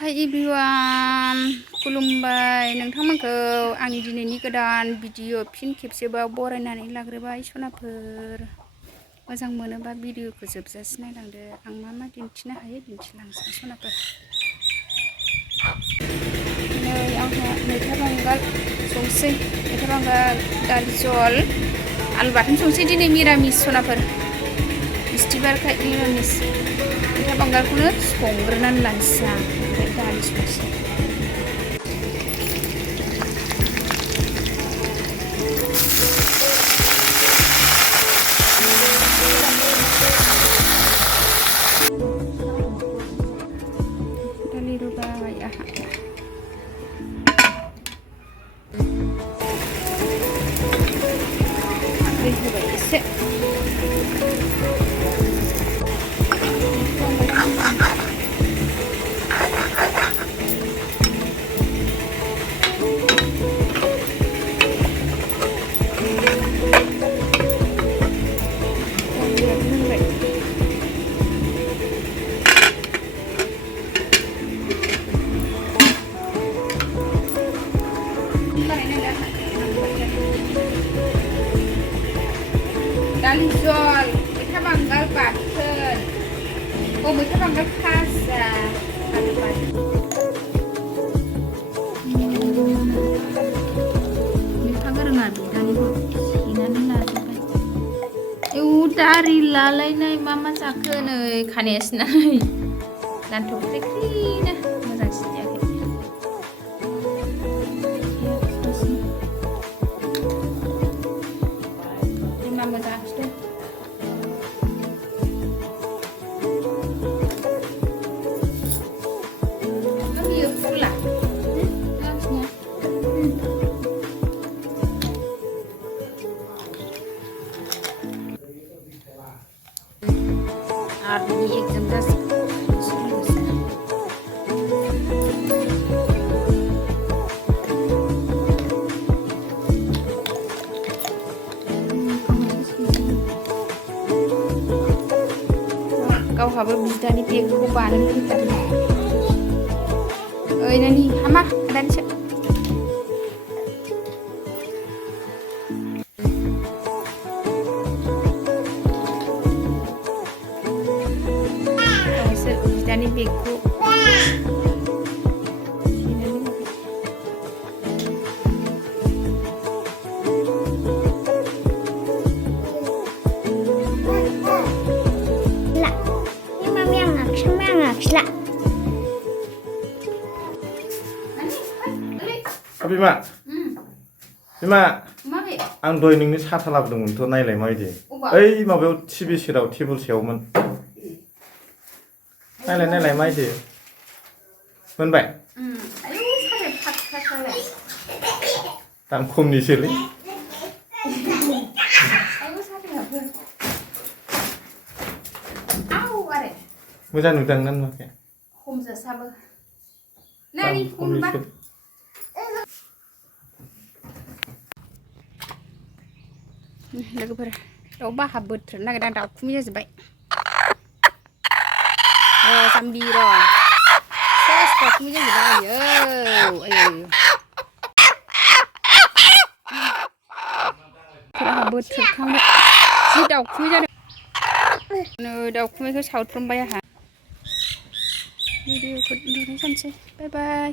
हाय एभ्रिवान खुलुमबाय नोंथांमोनखौ आंनि दिनैनि गोदान भिडिअ फिन खेबसेबाव बरायनानै लाग्रोबाय सनाफोर मोजां मोनोबा भिडिअखौ जोबजासे नायलांदो आं मा दिन्थिनो हायो दिन्थिलांसै सनाफोर नै आंहा मैथा बांगाल संसै मैथा बांगाल दालि जल आलु बाथोन संसै दिनै मिरामिस सनाफोर बिस्थिबारखाय मिरामिस मैथा बांगालखौनो संग्रोनानै लानोसै आं ओमफ्राय दालि संसै दालि रुबाय आहा दै होबाय एसे दालि जल मैथा बांगाल बाथोन मैथा बांगाल भाजा आलु बाथोन मैथा गोरोङा बिदानिखौ देनानै लाजोब्बाय दारि लालायनाय मा जाखो नै खानाया सिनाय लान्थ'ख्रिख्रिनो मोजां सिनायाखै मोजां आखिदों बियो फुला आरो एग्जाम जासिगोन गावहाबो बिदानि बेगखौ बानायनो फैखादों ओइ नानि हामा दानिसो गावहासो बिदानि बेगखौ बिमा बिमा आं दहाय नोंनो साथा लाबोदोंमोनथ' नायलाय माबायदि ओइ माबायाव टिभि सेराव टेबोल सायावमोन नायलाय माबायदि मोनबाय दाम खमनिसोलै मोजां नुदों ना नुवाखै हमजासाबो लोगोफोर दाउ बाहा बोथ्रोदनो नागिरदों दाउखुमै जाजोब्बाय जाम्बि र' सेस दाउखुमै जाजोब्बाय आंहा बोथ्रोदखांबाय जि दाउखुमै जादों नै दाउखुमैखौ सावथ्रमबाय आंहा भिडिअखौ दोनथ'नोसै बाय बाय